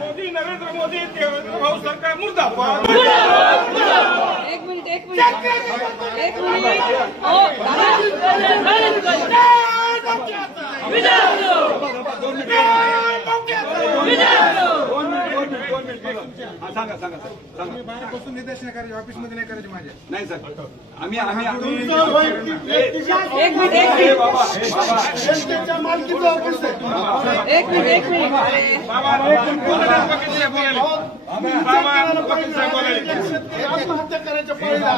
मोदी नरेंद्र मोदी भाऊ सरकार मुर्दाबाद। एक मिनिट सांगा बाहेरपासून निदर्शन करायचे ऑफिसमध्ये नाही करायचे माझ्या नाही सर आम्ही मालकीचं ऑफिस आहे आत्महत्या करायच्या पाळीला